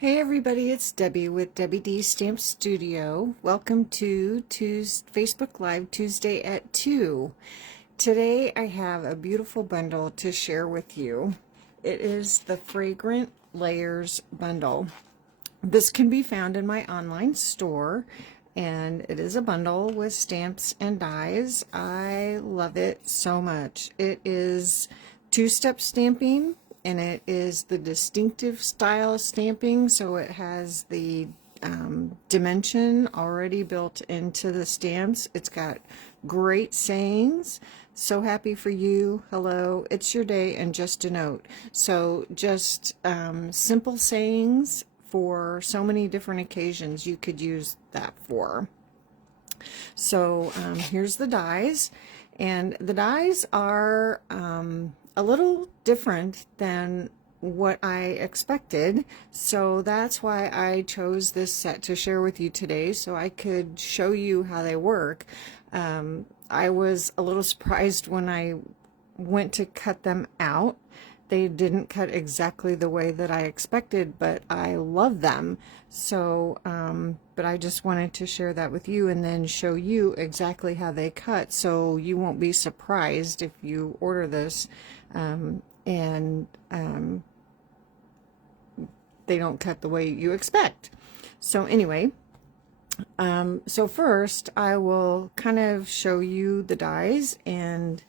Hey everybody, it's Debbie with Debbie D Stamp Studio. Welcome to Facebook Live Tuesday at 2. Today I have a beautiful bundle to share with you. It is the Fragrant Layers bundle. This can be found in my online store, and it is a bundle with stamps and dies. I love it so much. It is two-step stamping, and it is the distinctive style stamping, so it has the dimension already built into the stamps. It's got great sayings. So happy for you. Hello, it's your day, and just a note. So just simple sayings for so many different occasions you could use that for. So here's the dies, and the dies are a little different than what I expected, so that's why I chose this set to share with you today, so I could show you how they work. I was a little surprised when I went to cut them out. They didn't cut exactly the way that I expected, but I love them. So, but I just wanted to share that with you and then show you exactly how they cut, so you won't be surprised if you order this and they don't cut the way you expect. So anyway, so first I will kind of show you the dies and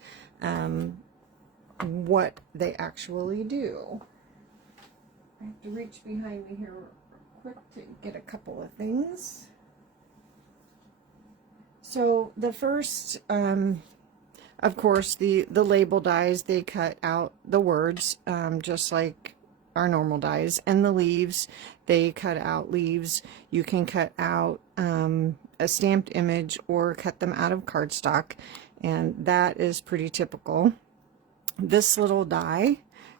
what they actually do. I have to reach behind me here real quick to get a couple of things. So the first, of course, the label dies, they cut out the words just like our normal dies, and the leaves, they cut out leaves. You can cut out a stamped image or cut them out of cardstock, and that is pretty typical. This little die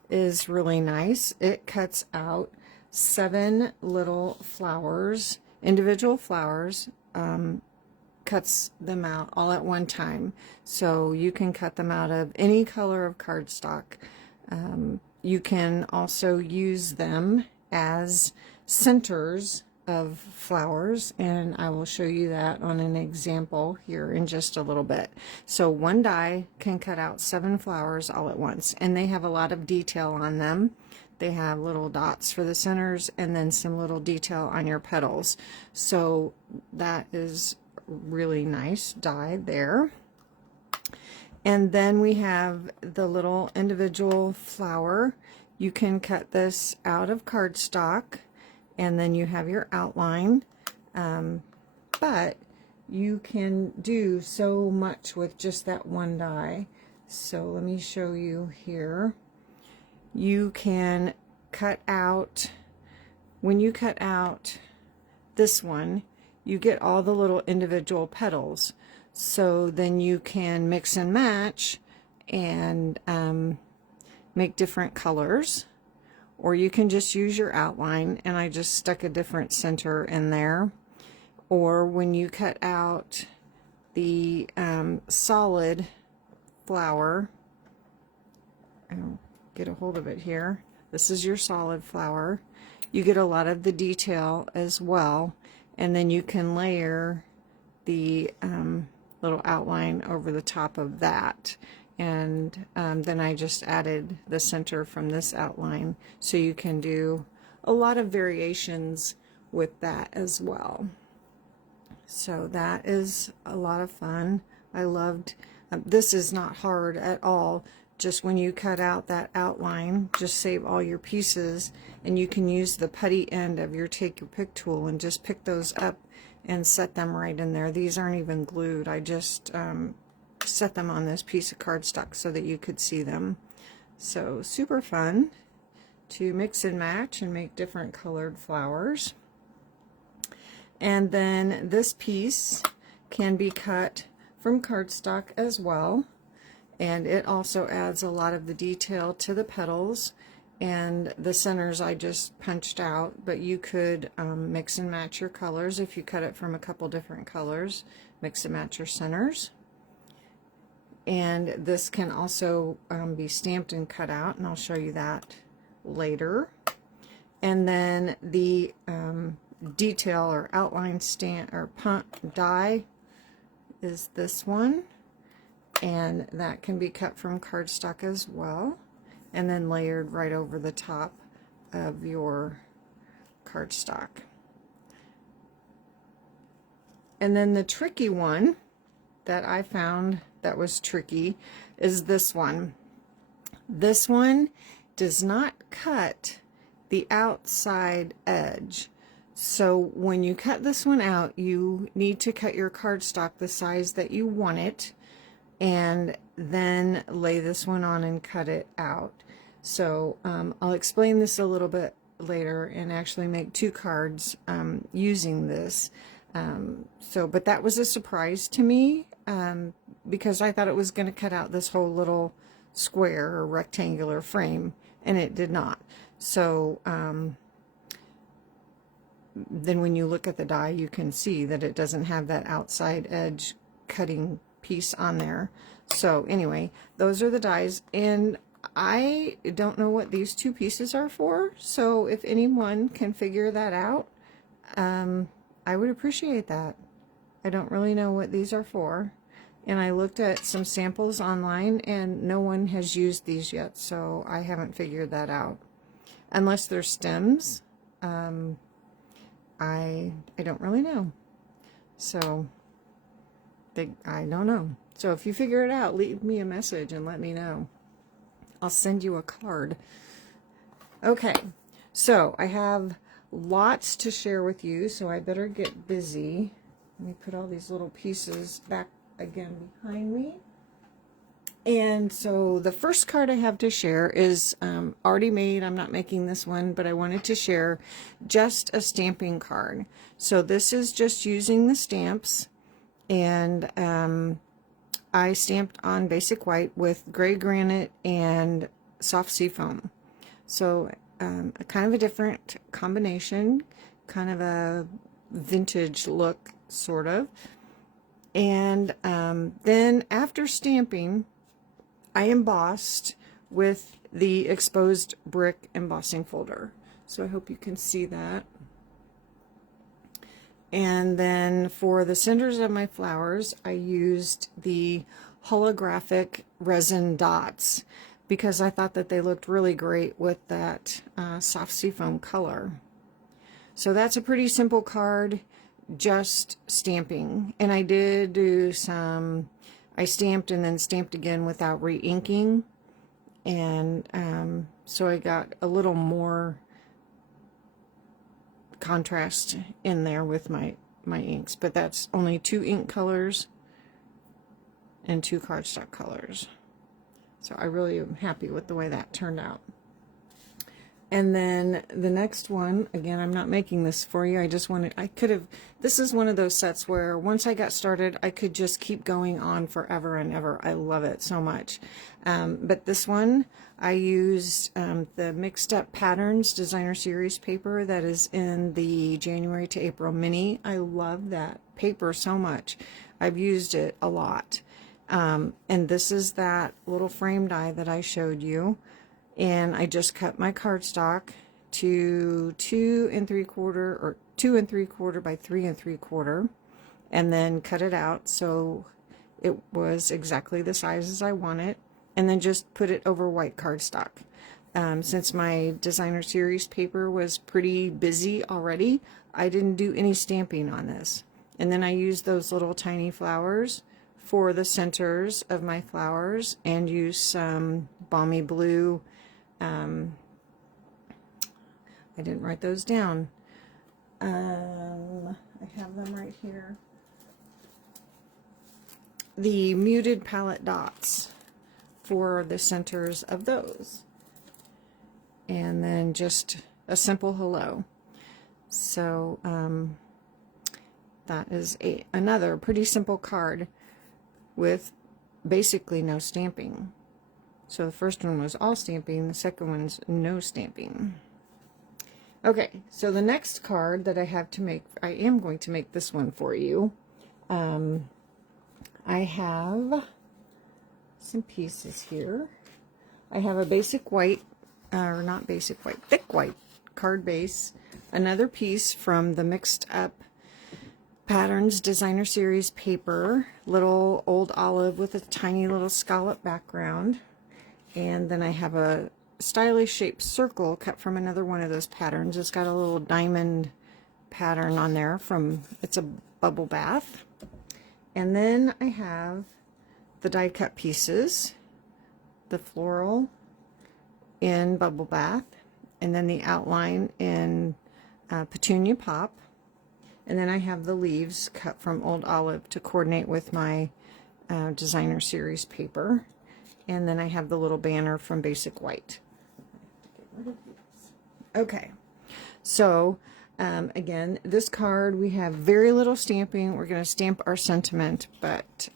is really nice. It cuts out 7 little flowers, individual flowers, cuts them out all at one time. So you can cut them out of any color of cardstock. You can also use them as centers of flowers, and I will show you that on an example here in just a little bit. So one die can cut out 7 flowers all at once, and they have a lot of detail on them. They have little dots for the centers and then some little detail on your petals. So that is really nice die there. And then we have the little individual flower. You can cut this out of cardstock, and then you have your outline, but you can do so much with just that one die. So let me show you here. You can cut out, when you cut out this one, you get all the little individual petals. So then you can mix and match and make different colors, or you can just use your outline, and I just stuck a different center in there. Or when you cut out the solid flower, I'll get a hold of it here. This is your solid flower. You get a lot of the detail as well, and then you can layer the little outline over the top of that, and then I just added the center from this outline, so you can do a lot of variations with that as well. So that is a lot of fun. I loved this. Is not hard at all. Just when you cut out that outline, just save all your pieces, and you can use the putty end of your take your pick tool and just pick those up and set them right in there. These aren't even glued. I just set them on this piece of cardstock so that you could see them. So super fun to mix and match and make different colored flowers. And then this piece can be cut from cardstock as well, and it also adds a lot of the detail to the petals, and the centers I just punched out, but you could mix and match your colors. If you cut it from a couple different colors, mix and match your centers. And this can also be stamped and cut out, and I'll show you that later. And then the detail or outline stamp or punt die is this one, and that can be cut from cardstock as well, and then layered right over the top of your cardstock. And then the tricky one that I found that was tricky is this one. This one does not cut the outside edge. So when you cut this one out, you need to cut your cardstock the size that you want it, and then lay this one on and cut it out. So I'll explain this a little bit later and actually make 2 cards using this. But that was a surprise to me because I thought it was going to cut out this whole little square or rectangular frame, and it did not. So then when you look at the die, you can see that it doesn't have that outside edge cutting piece on there. So anyway, those are the dies, and I don't know what these 2 pieces are for, so if anyone can figure that out, I would appreciate that. I don't really know what these are for, and I looked at some samples online and no one has used these yet, so I haven't figured that out. Unless they're stems, I don't really know. So I don't know. So if you figure it out, leave me a message and let me know. I'll send you a card. Okay, so I have lots to share with you, so I better get busy. Let me put all these little pieces back again behind me. And so the first card I have to share is already made. I'm not making this one, but I wanted to share just a stamping card. So this is just using the stamps, and I stamped on basic white with gray granite and soft seafoam. So a kind of a different combination, kind of a vintage look, sort of. And then after stamping, I embossed with the exposed brick embossing folder. So I hope you can see that. And then for the centers of my flowers, I used the holographic resin dots because I thought that they looked really great with that soft seafoam color. So that's a pretty simple card, just stamping. And I did do some, I stamped and then stamped again without re-inking. And so I got a little more contrast in there with my inks, but that's only 2 ink colors and 2 cardstock colors. So I really am happy with the way that turned out. And then the next one, again, I'm not making this for you. I just wanted, this is one of those sets where once I got started, I could just keep going on forever and ever. I love it so much. But this one, I used the Mixed Up Patterns Designer Series paper that is in the January to April mini. I love that paper so much. I've used it a lot. And this is that little frame die that I showed you. And I just cut my cardstock to 2 3/4 or 2 3/4 by 3 3/4, and then cut it out so it was exactly the size as I want it, and then just put it over white cardstock. Since my designer series paper was pretty busy already, I didn't do any stamping on this. And then I used those little tiny flowers for the centers of my flowers, and used some balmy blue. I didn't write those down. I have them right here. The muted palette dots for the centers of those. And then just a simple hello. So that is another pretty simple card with basically no stamping. So the first one was all stamping, the second one's no stamping. Okay, so the next card that I have to make, I am going to make this one for you. I have some pieces here. I have a basic white, or not basic white, thick white card base, another piece from the Mixed Up Patterns Designer Series paper, little old olive with a tiny little scallop background. And then I have a stylish shaped circle cut from another one of those patterns. It's got a little diamond pattern on there from, it's a bubble bath. And then I have the die cut pieces, the floral in bubble bath, and then the outline in petunia pop. And then I have the leaves cut from old olive to coordinate with my designer series paper. And then I have the little banner from Basic White. Okay, so again, this card, we have very little stamping. We're going to stamp our sentiment, but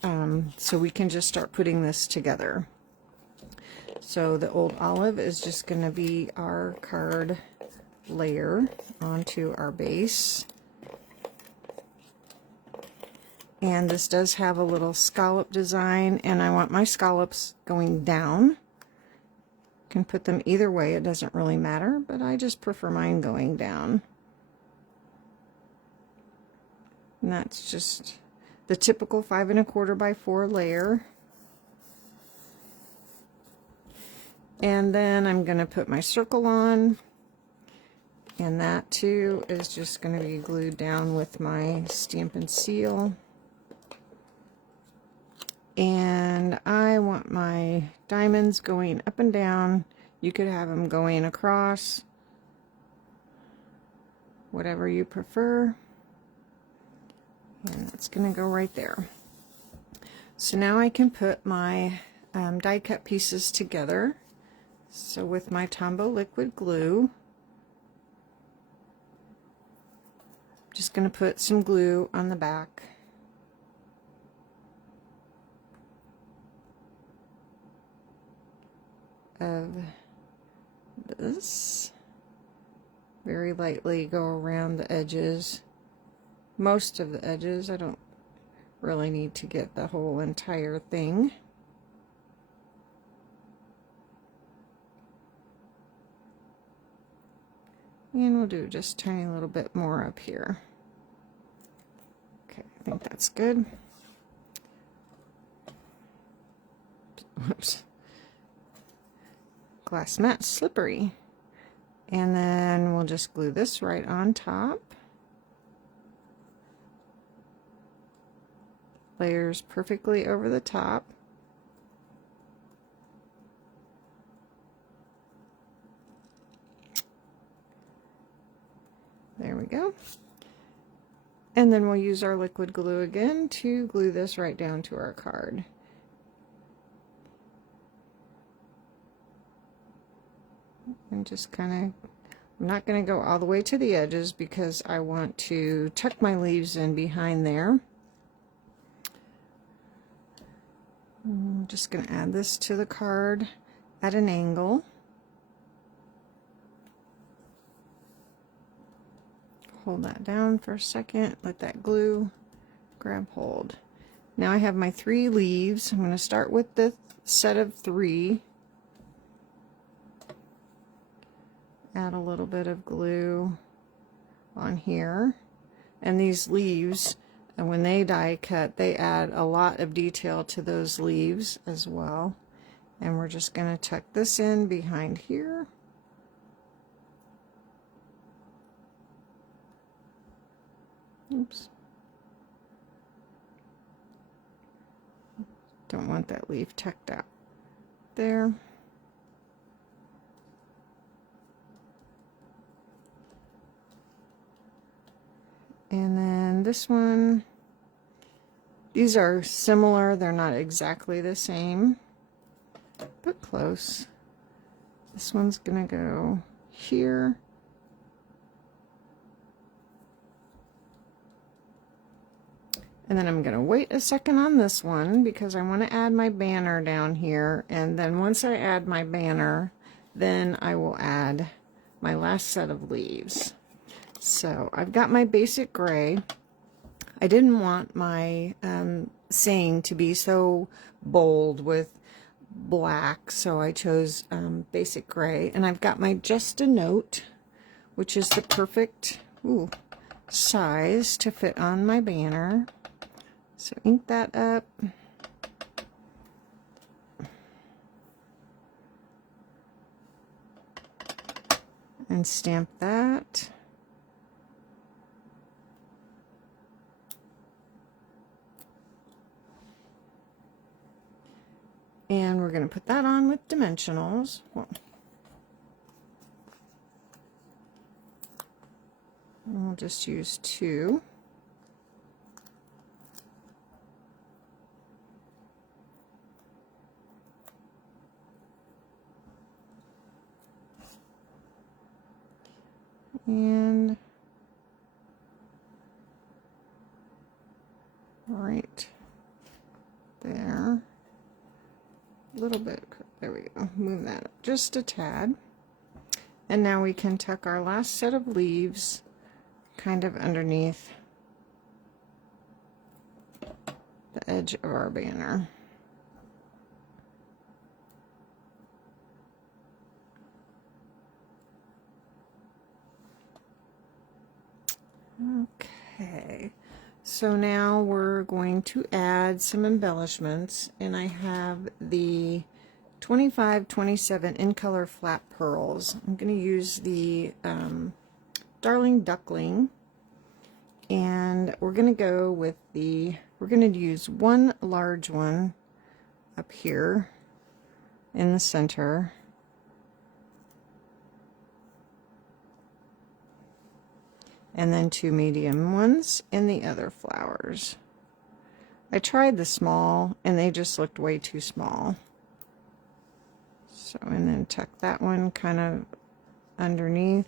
so we can just start putting this together. So the old olive is just going to be our card layer onto our base. And this does have a little scallop design, and I want my scallops going down. You can put them either way, it doesn't really matter, but I just prefer mine going down. And that's just the typical 5 1/4 by 4 layer. And then I'm going to put my circle on, and that too is just going to be glued down with my Stampin' Seal. And I want my diamonds going up and down. You could have them going across, whatever you prefer. And that's going to go right there. So now I can put my die cut pieces together. So with my Tombow liquid glue, I'm just going to put some glue on the back. Of this, very lightly go around the edges, most of the edges. I don't really need to get the whole entire thing. And we'll do just a tiny little bit more up here. Okay, I think that's good. Whoops. Glass mat, slippery. And then we'll just glue this right on top. Layers perfectly over the top. There we go. And then we'll use our liquid glue again to glue this right down to our card. And just kind of, I'm not going to go all the way to the edges because I want to tuck my leaves in behind there. I'm just going to add this to the card at an angle. Hold that down for a second, let that glue grab hold. Now I have my 3 leaves. I'm going to start with the set of 3. Add a little bit of glue on here. And these leaves, and when they die cut, they add a lot of detail to those leaves as well. And we're just going to tuck this in behind here. Oops. Don't want that leaf tucked out there. And then this one, these are similar, they're not exactly the same, but close. This one's gonna go here. And then I'm gonna wait a second on this one because I want to add my banner down here, and then once I add my banner, then I will add my last set of leaves. So I've got my basic gray. I didn't want my saying to be so bold with black, so I chose basic gray. And I've got my Just a Note, which is the perfect size to fit on my banner. So ink that up. And stamp that. And we're going to put that on with dimensionals. Well, we'll just use 2. And right there, a little bit, there we go, move that up just a tad. And now we can tuck our last set of leaves kind of underneath the edge of our banner. Okay, so now we're going to add some embellishments, and I have the 2527 in color flat pearls. I'm going to use the Darling Duckling, and we're going to go with we're going to use one large one up here in the center. And then 2 medium ones in the other flowers. I tried the small and they just looked way too small. So, and then tuck that one kind of underneath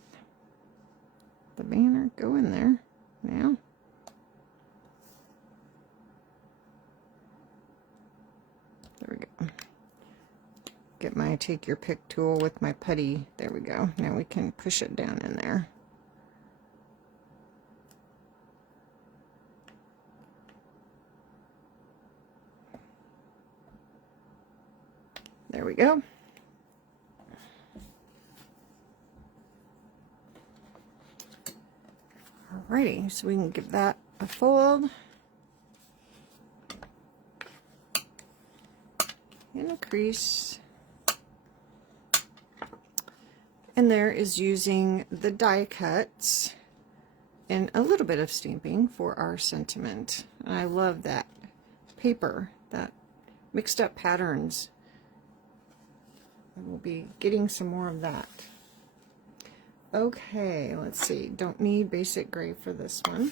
the banner. Go in there now. There we go. Get my take your pick tool with my putty. There we go. Now we can push it down in there. There we go. Alrighty, so we can give that a fold and a crease. And there is using the die cuts and a little bit of stamping for our sentiment. And I love that paper, that mixed up patterns. We'll be getting some more of that. Okay, let's see. Don't need basic gray for this one.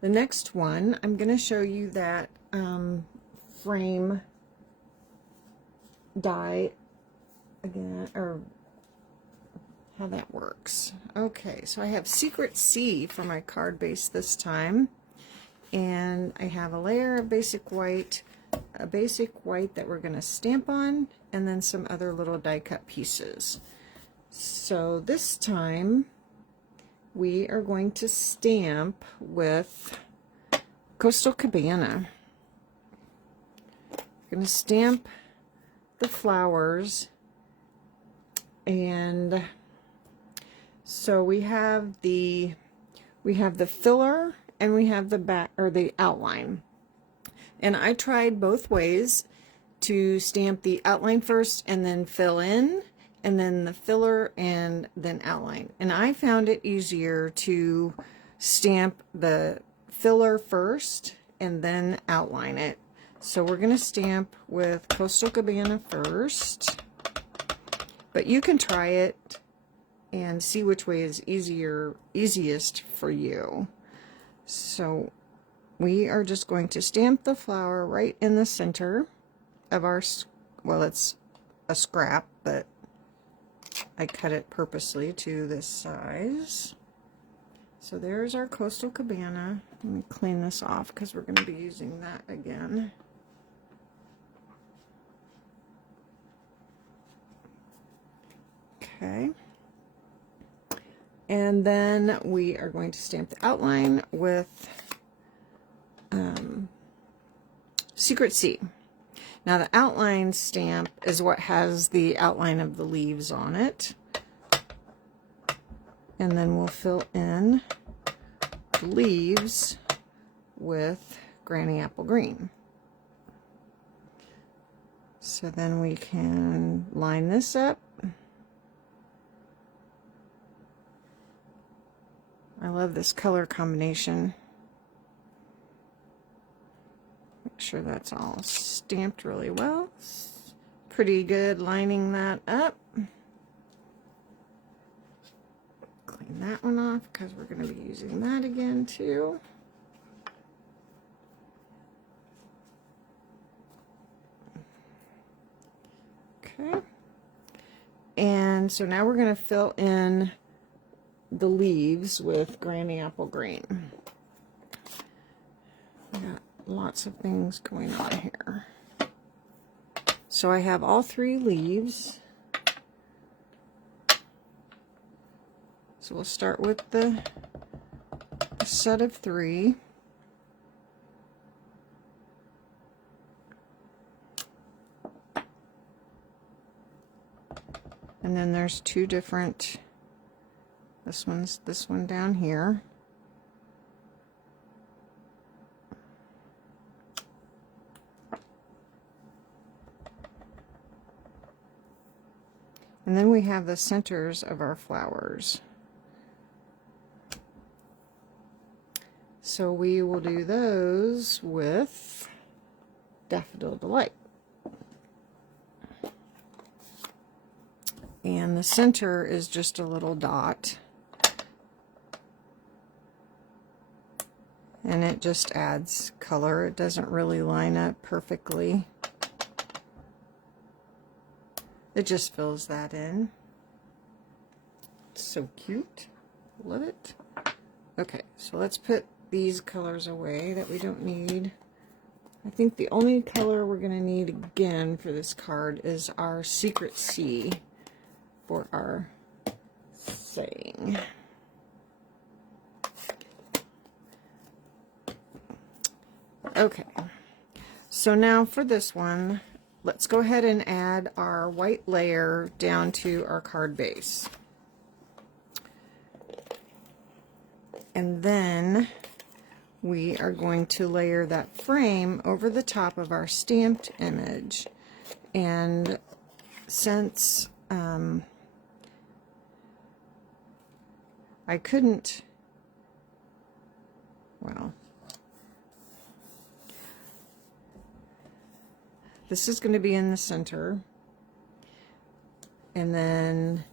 The next one, I'm going to show you that frame die again, or how that works. Okay, so I have Secret C for my card base this time. And I have a layer of basic white, a basic white that we're going to stamp on, and then some other little die cut pieces. So this time we are going to stamp with Coastal Cabana. We're going to stamp the flowers, and so we have the filler and we have the back, or the outline. And I tried both ways, to stamp the outline first and then fill in, and then the filler and then outline. And I found it easier to stamp the filler first and then outline it. So we're going to stamp with Coastal Cabana first, but you can try it and see which way is easiest for you. So we are just going to stamp the flower right in the center of our, well, it's a scrap, but I cut it purposely to this size. So there's our Coastal Cabana. Let me clean this off because we're going to be using that again. Okay. And then we are going to stamp the outline with Secret C. Now the outline stamp is what has the outline of the leaves on it. And then we'll fill in the leaves with Granny Apple Green. So then we can line this up. I love this color combination. Make sure that's all stamped really well. Pretty good lining that up. Clean that one off because we're going to be using that again too. Okay. And so now we're going to fill in the leaves with Granny Apple Green. We got lots of things going on here. So I have all 3 leaves. So we'll start with the set of 3. And then there's 2 different, this one down here. And then we have the centers of our flowers. So we will do those with Daffodil Delight. And the center is just a little dot. And it just adds color. It doesn't really line up perfectly. It just fills that in. It's so cute. Love it. Okay, so let's put these colors away that we don't need. I think the only color we're going to need again for this card is our Secret C for our saying. Okay, so now for this one, let's go ahead and add our white layer down to our card base. And then we are going to layer that frame over the top of our stamped image. And since I couldn't, well, this is going to be in the center, and then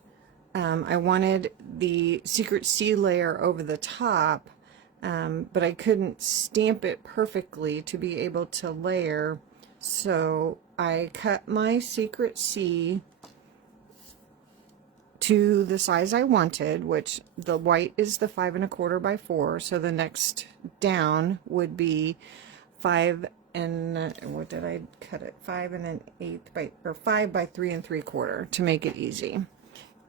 I wanted the Secret C layer over the top, but I couldn't stamp it perfectly to be able to layer, so I cut my Secret C to the size I wanted, which the white is the 5 1/4 by 4, so the next down would be 5 and what did I cut it? 5 1/8 by, or 5 by 3 3/4 to make it easy.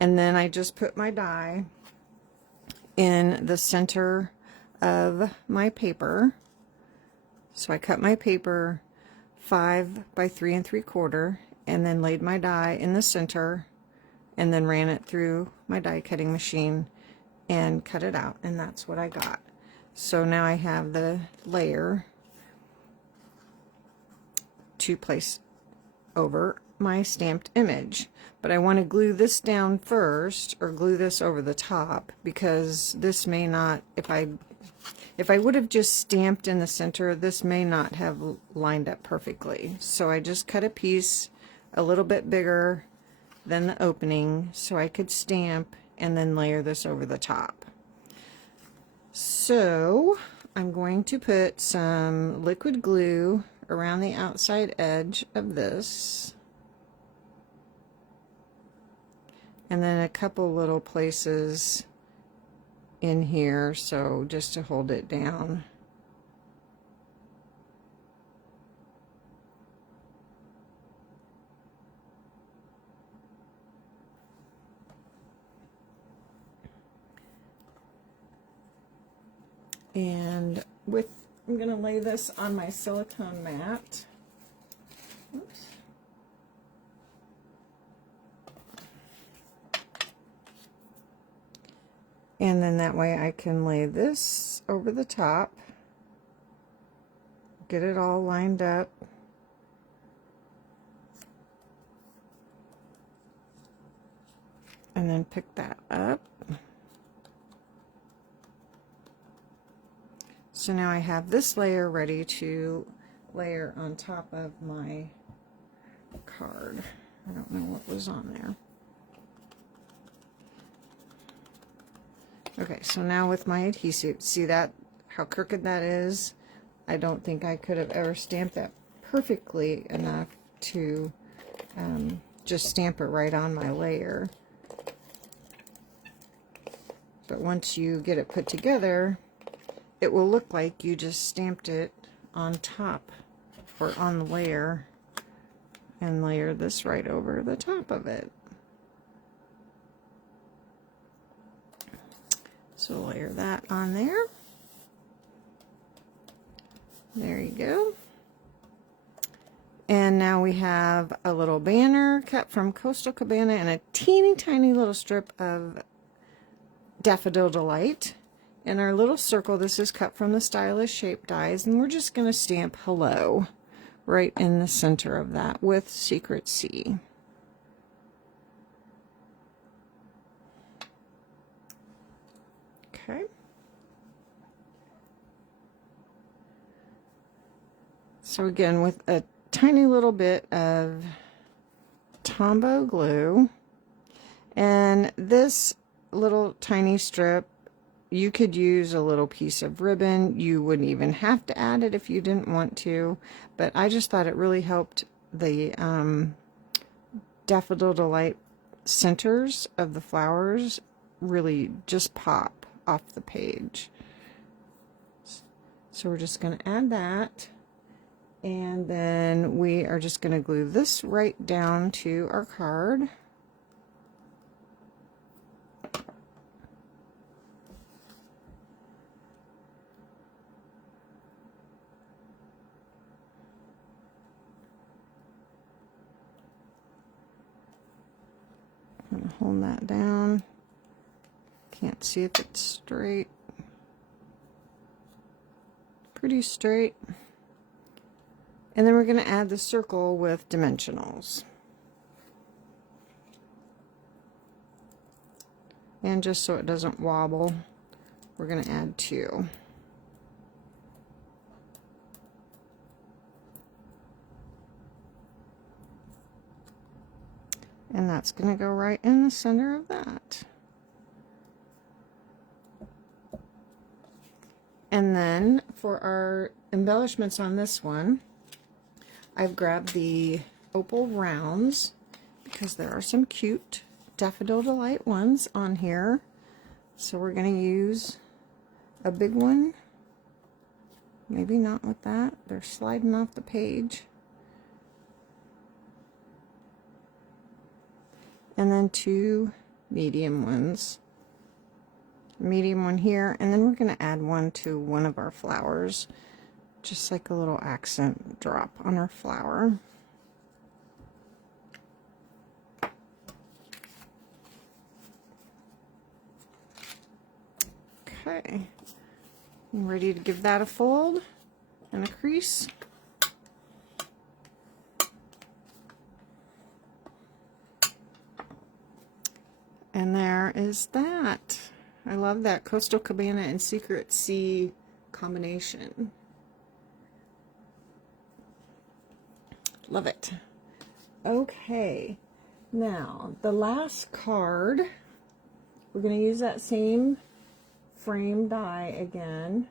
And then I just put my die in the center of my paper. So I cut my paper 5 by 3 3/4 and then laid my die in the center and then ran it through my die cutting machine and cut it out, and that's what I got. So now I have the layer to place over my stamped image, but I want to glue this down first, or glue this over the top, because this may not, if I would have just stamped in the center, this may not have lined up perfectly. So I just cut a piece a little bit bigger than the opening so I could stamp and then layer this over the top. So I'm going to put some liquid glue around the outside edge of this, and then a couple little places in here, so just to hold it down. And I'm going to lay this on my silicone mat. Oops. And then that way I can lay this over the top, get it all lined up. And then pick that up. So now I have this layer ready to layer on top of my card. I don't know what was on there. Okay, so now with my adhesive, see that, how crooked that is? I don't think I could have ever stamped that perfectly enough to just stamp it right on my layer. But once you get it put together, it will look like you just stamped it on top or on the layer and layer this right over the top of it. So layer that on there. There you go. And now we have a little banner cut from Coastal Cabana and a teeny tiny little strip of Daffodil Delight. In our little circle, this is cut from the Stylish Shape dies, and we're just going to stamp hello right in the center of that with Secret C. Okay. So again, with a tiny little bit of Tombow glue, and this little tiny strip, you could use a little piece of ribbon. You wouldn't even have to add it if you didn't want to, but I just thought it really helped the Daffodil Delight centers of the flowers really just pop off the page. So we're just going to add that, and then we are just going to glue this right down to our card. I'm going to hold that down. Can't see if it's straight. Pretty straight. And then we're going to add the circle with dimensionals. And just so it doesn't wobble, we're going to add 2. And that's going to go right in the center of that. And then for our embellishments on this one, I've grabbed the opal rounds because there are some cute Daffodil Delight ones on here. So we're going to use a big one. Maybe not with that. They're sliding off the page. And then 2 medium ones. Medium one here, and then we're going to add one to one of our flowers, just like a little accent drop on our flower. Okay, I'm ready to give that a fold and a crease. And there is that. I love that Coastal Cabana and Secret C combination. Love it. Okay, now the last card, we're going to use that same frame die again.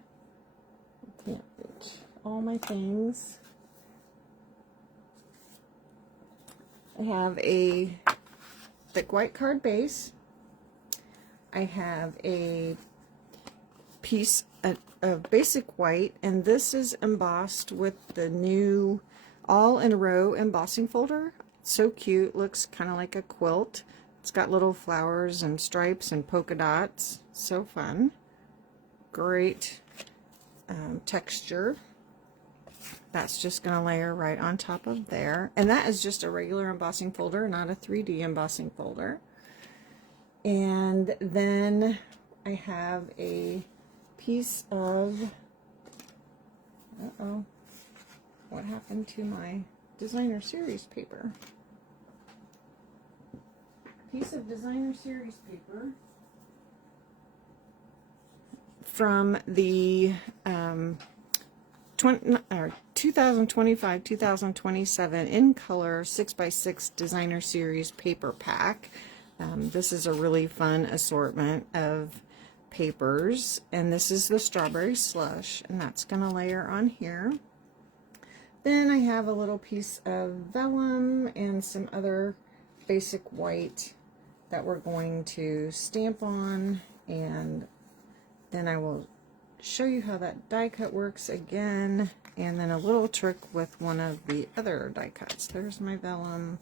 I can't reach all my things. I have a thick white card base. I have a piece of basic white, and this is embossed with the new all in a row embossing folder. So cute, looks kind of like a quilt. It's got little flowers and stripes and polka dots. So fun. Great texture. That's just going to layer right on top of there. And that is just a regular embossing folder, not a 3D embossing folder. And then I have a piece of, uh-oh, what happened to my designer series paper? Piece of designer series paper from the 2025-2027 in color 6x6 designer series paper pack. This is a really fun assortment of papers, and this is the strawberry slush, and that's going to layer on here. Then I have a little piece of vellum and some other basic white that we're going to stamp on, and then I will show you how that die cut works again, and then a little trick with one of the other die cuts. There's my vellum.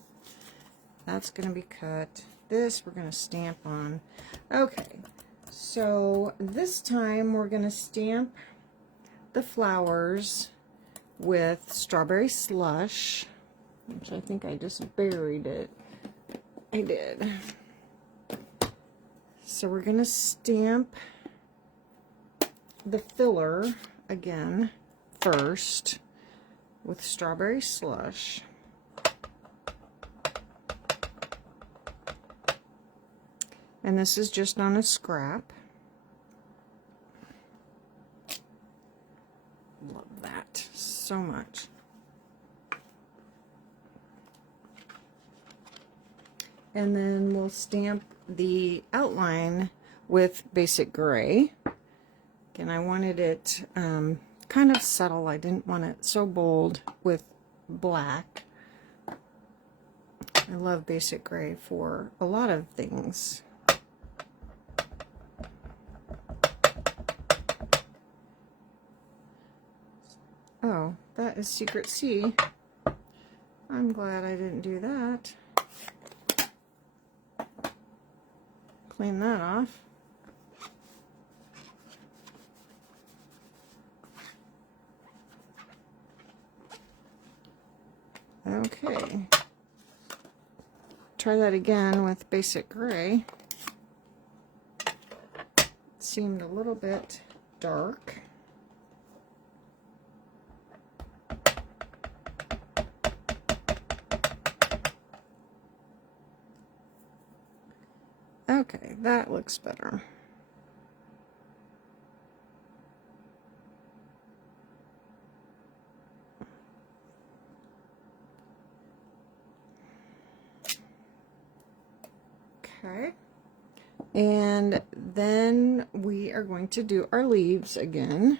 That's going to be cut. This we're going to stamp on. Okay, so this time we're going to stamp the flowers with strawberry slush, which I think I just buried it. I did. So we're going to stamp the filler again first with strawberry slush. And this is just on a scrap. Love that so much. And then we'll stamp the outline with basic gray. Again, I wanted it kind of subtle. I didn't want it so bold with black. I love basic gray for a lot of things. Oh, that is Secret C. I'm glad I didn't do that. Clean that off. Okay. Try that again with basic gray. It seemed a little bit dark. Okay, that looks better. Okay, and then we are going to do our leaves again.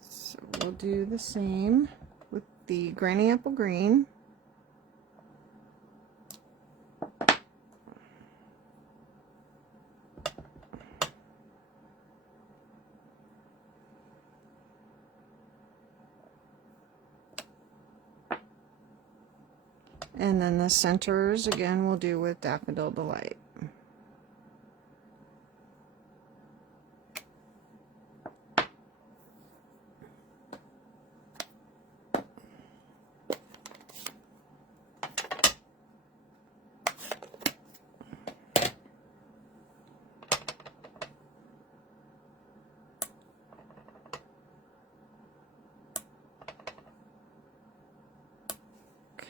So we'll do the same with the Granny Apple Green. And then the centers, again, we'll do with Daffodil Delight.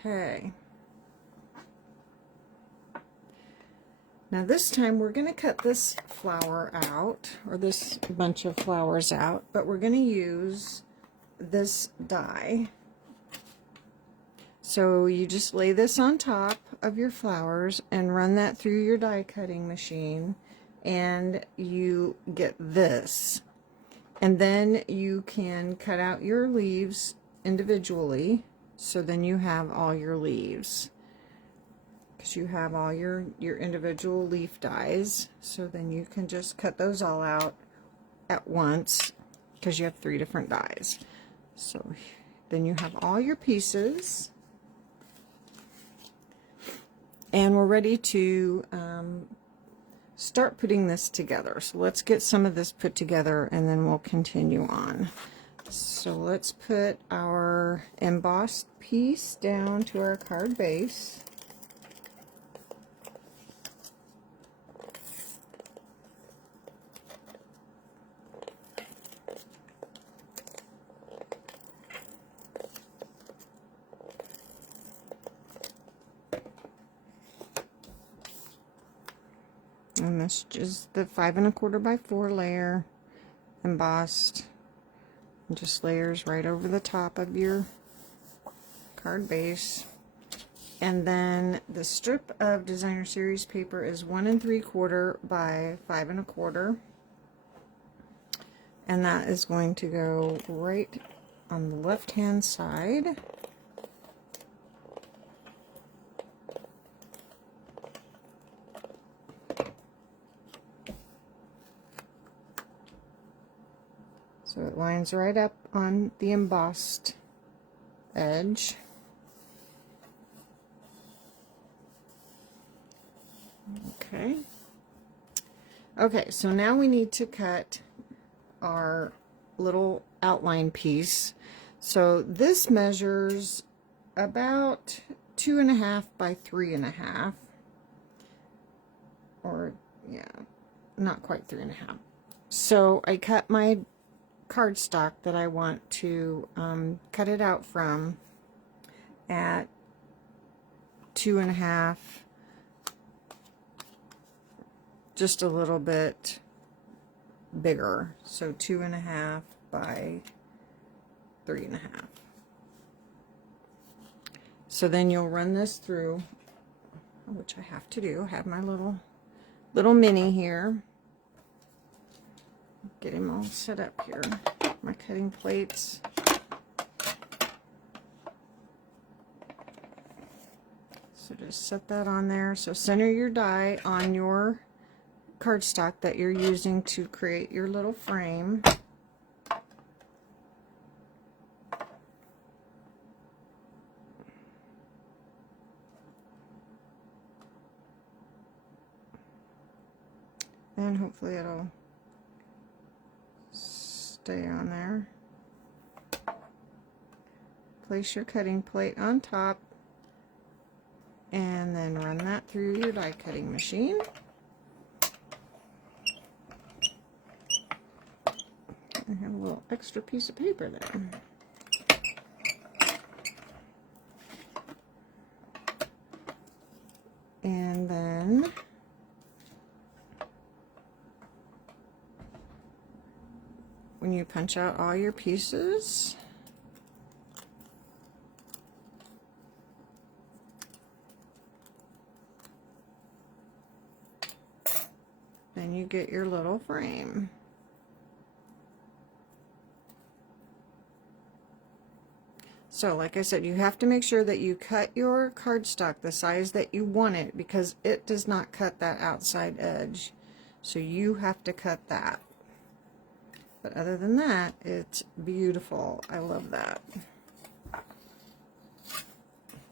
Okay. Now this time we're going to cut this flower out, or this bunch of flowers out, but we're going to use this die. So you just lay this on top of your flowers and run that through your die cutting machine, and you get this. And then you can cut out your leaves individually, so then you have all your leaves. You have all your individual leaf dies, so then you can just cut those all out at once because you have 3 different dies. So then you have all your pieces, and we're ready to start putting this together. So let's get some of this put together and then we'll continue on. So let's put our embossed piece down to our card base. And this is the 5 1/4 by 4 layer, embossed, and just layers right over the top of your card base. And then the strip of designer series paper is 1 3/4 by 5 1/4, and that is going to go right on the left hand side. So it lines right up on the embossed edge. Okay. Okay, so now we need to cut our little outline piece. So this measures about 2 1/2 by 3 1/2. Or, yeah, not quite 3 1/2. So I cut my cardstock that I want to cut it out from at 2 1/2, just a little bit bigger. So 2 1/2 by 3 1/2. So then you'll run this through, which I have to do. I have my little mini here. Get him all set up here. My cutting plates. So just set that on there. So center your die on your cardstock that you're using to create your little frame. And hopefully it'll stay on there. Place your cutting plate on top and then run that through your die cutting machine. I have a little extra piece of paper there. And then when you punch out all your pieces, then you get your little frame. So like I said, you have to make sure that you cut your cardstock the size that you want it, because it does not cut that outside edge. So you have to cut that. But other than that, it's beautiful. I love that.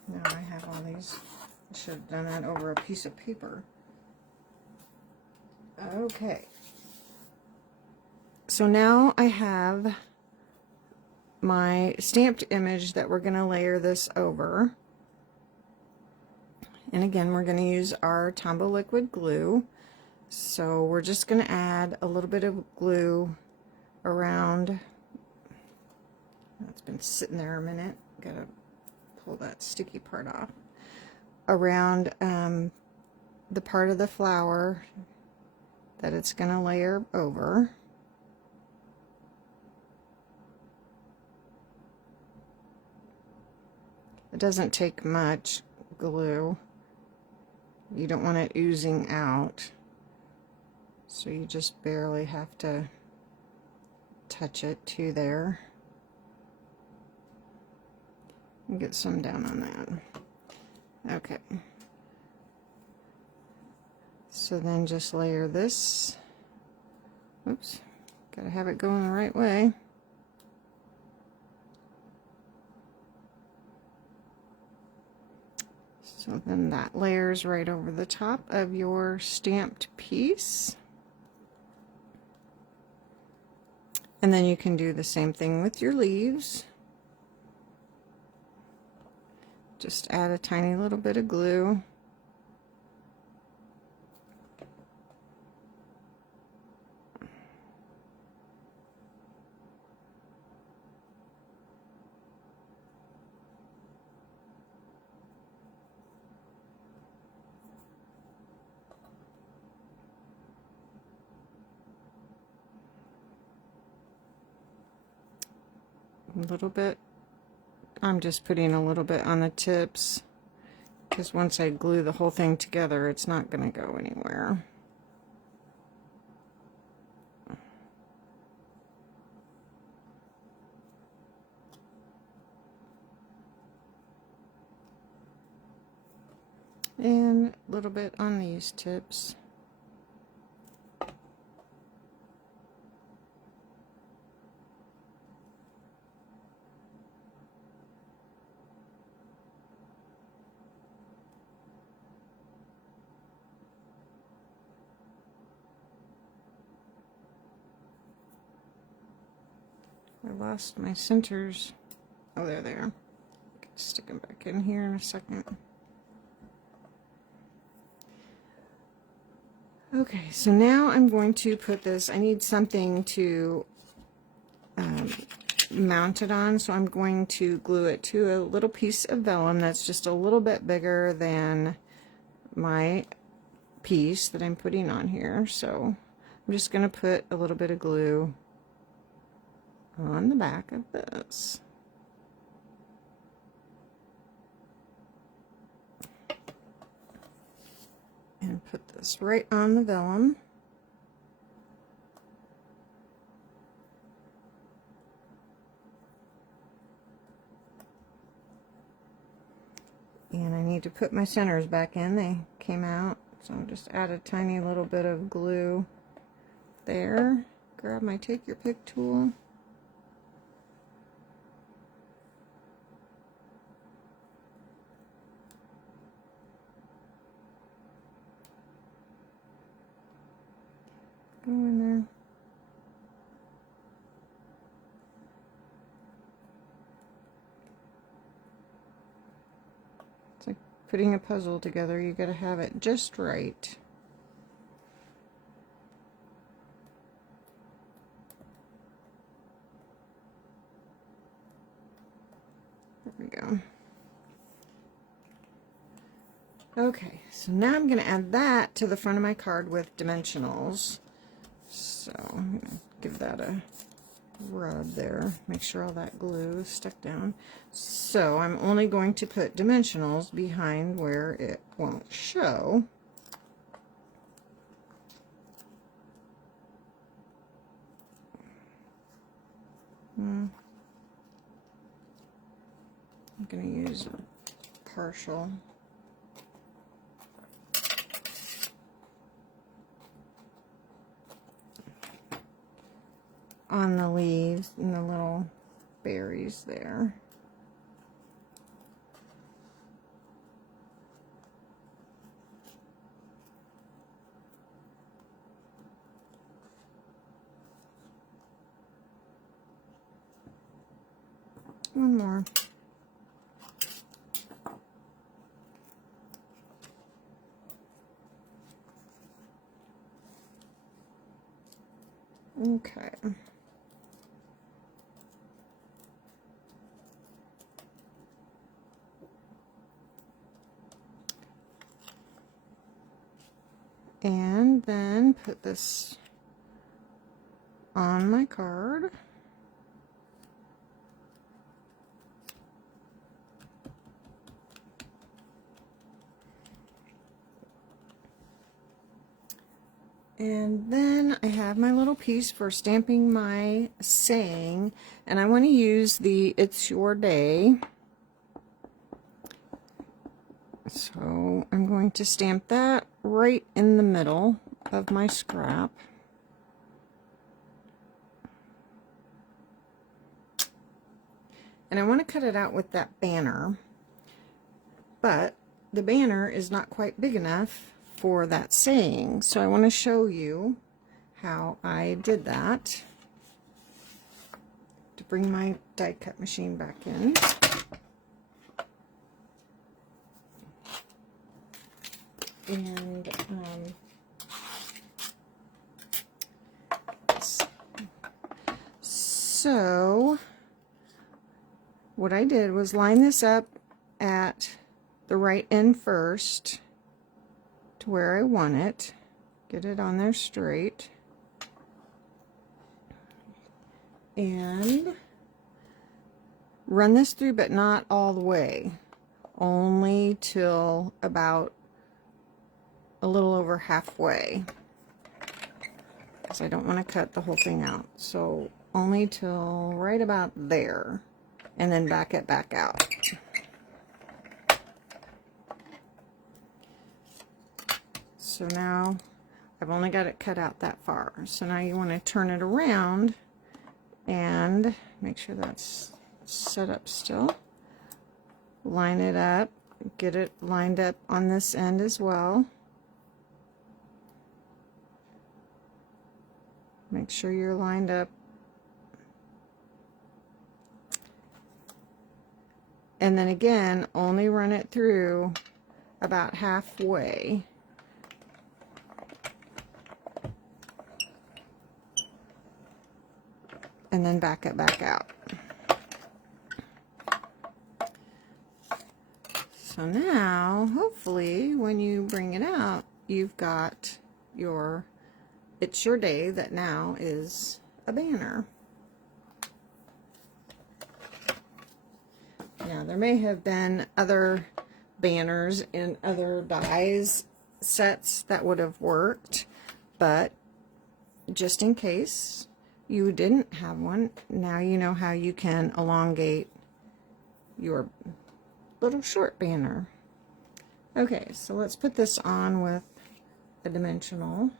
Now I have all these. I should have done that over a piece of paper. Okay. So now I have my stamped image that we're going to layer this over. And again, we're going to use our Tombow liquid glue. So we're just going to add a little bit of glue around. It's been sitting there a minute. Gotta pull that sticky part off. Around the part of the flower that it's going to layer over. It doesn't take much glue. You don't want it oozing out. So you just barely have to touch it to there. And get some down on that. Okay. So then just layer this. Oops. Gotta have it going the right way. So then that layers right over the top of your stamped piece. And then you can do the same thing with your leaves. Just add a tiny little bit of glue. little bit. I'm just putting a little bit on the tips, because once I glue the whole thing together, it's not going to go anywhere. And a little bit on these tips. I lost my centers. Oh, they're there. Stick them back in here in a second. Okay, so now I'm going to put this, I need something to mount it on, so I'm going to glue it to a little piece of vellum that's just a little bit bigger than my piece that I'm putting on here. So I'm just going to put a little bit of glue on the back of this. And put this right on the vellum. And I need to put my centers back in. They came out, so I'll just add a tiny little bit of glue there. Grab my Take Your Pick tool. Go in there. It's like putting a puzzle together. You got to have it just right. There we go. Okay, so now I'm going to add that to the front of my card with dimensionals. So I'm going to give that a rub there, make sure all that glue is stuck down. So I'm only going to put dimensionals behind where it won't show. I'm going to use a partial. On the leaves and the little berries there. One more. Okay. And then put this on my card. And then I have my little piece for stamping my saying, and I want to use the It's Your Day. So I'm going to stamp that right in the middle of my scrap. And I want to cut it out with that banner, but the banner is not quite big enough for that saying. So I want to show you how I did that. To bring my die cut machine back in. And so what I did was line this up at the right end first to where I want it, get it on there straight, and run this through, but not all the way. Only till about a little over halfway, because I don't want to cut the whole thing out. So only till right about there, and then back it back out. So now I've only got it cut out that far. So now you want to turn it around and make sure that's set up still. Line it up, get it lined up on this end as well. Make sure you're lined up. And then again, only run it through about halfway. And then back it back out. So now, hopefully, when you bring it out, you've got your, it's your day that now is a banner. Now, there may have been other banners in other dies sets that would have worked, but just in case you didn't have one, now you know how you can elongate your little short banner. Okay, so let's put this on with a dimensional.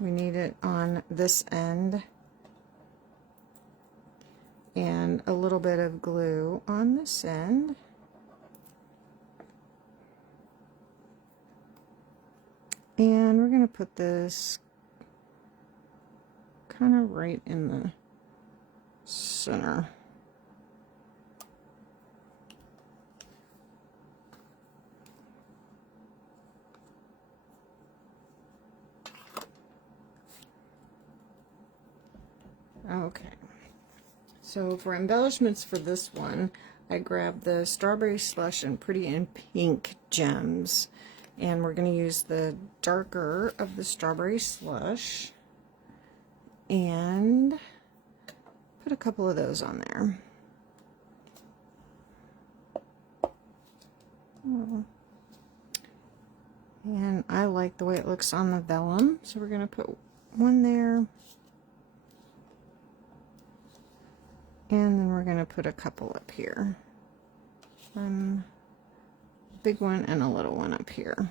We need it on this end and a little bit of glue on this end. And we're going to put this kind of right in the center. Okay, so for embellishments for this one, I grabbed the Strawberry Slush and Pretty in Pink gems, and we're going to use the darker of the Strawberry Slush and put a couple of those on there. And I like the way it looks on the vellum, so we're going to put one there. And then we're going to put a couple up here. One big one and a little one up here.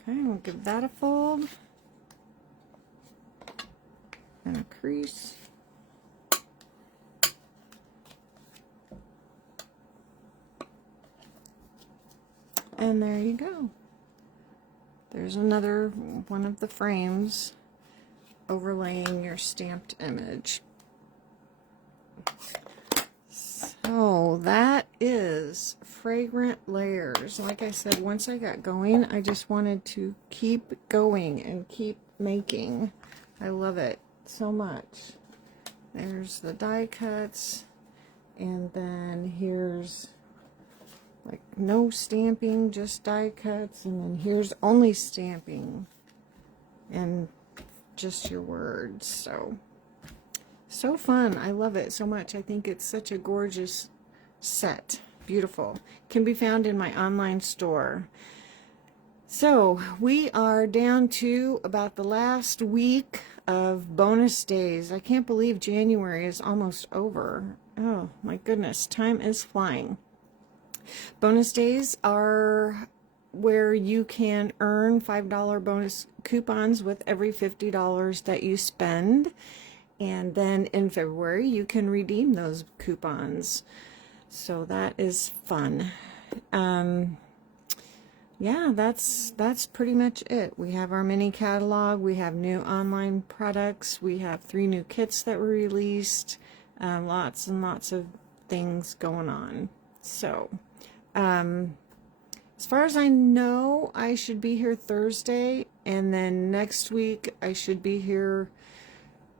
Okay, we'll give that a fold. And a crease. And there you go. There's another one of the frames overlaying your stamped image. So that is Fragrant layers. Like I said, once I got going, I just wanted to keep going and keep making. I love it so much. There's the die cuts, and then here's like no stamping, just die cuts, and then here's only stamping and just your words. So fun. I love it so much. I think it's such a gorgeous set. Beautiful. Can be found in my online store. So we are down to about the last week of bonus days. I can't believe January is almost over. Oh my goodness, time is flying. Bonus days are where you can earn $5 bonus coupons with every $50 that you spend. And then in February, you can redeem those coupons. So that is fun. Yeah, that's pretty much it. We have our mini catalog. We have new online products. We have 3 new kits that were released. Lots and lots of things going on. So, as far as I know, I should be here Thursday, and then next week I should be here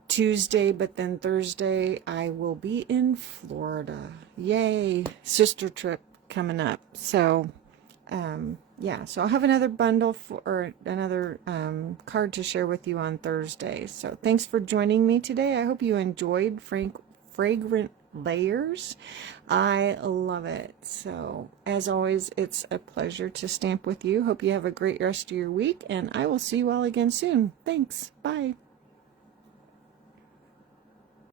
Tuesday, but then Thursday I will be in Florida. Yay! Sister trip coming up. So, yeah, so I'll have another bundle for, or another card to share with you on Thursday. So thanks for joining me today. I hope you enjoyed Fragrant Layers. I love it. So as always, it's a pleasure to stamp with you. Hope you have a great rest of your week, and I will see you all again soon. Thanks. Bye.